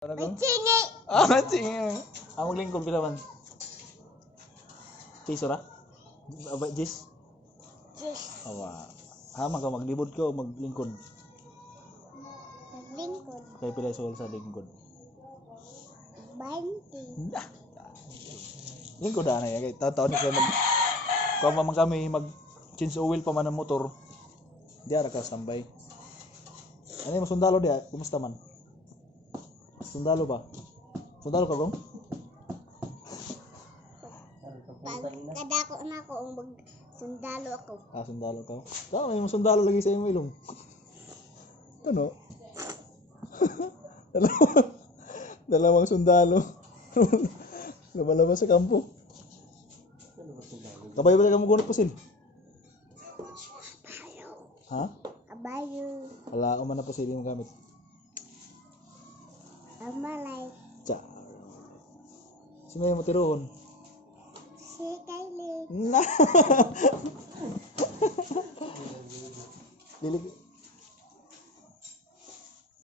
Ano kang? Chingi. Chingi. Maglingkod pila man. Piso ra? Aba, Jis? Yes. Awa. Hama ka maglibod ka o maglingkod? Naglingkod. Kaya pila suwal sa lingkod. 20. Lingkod na ya. Kaya taon-taon kayo mag... Kung man kami mag change oil pa man ng motor. Di ara ka standby. Ano yung sundalo dia? Kumusta man? Sundalo ba? Sundalo ka gong? Kadako na ako mag sundalo ako. Ah, sundalo ka? Tama yung sundalo lagi sa iyong ilong. Ano? Dalawang sundalo. Laba-laba sa kampo. Kabay ba kamu gunit pusin? Ha? Abayo. Wala, umana po sila yung gamit. Amalay. Tsa. Sino yung matirohon? Si Kylie. Na! Lili,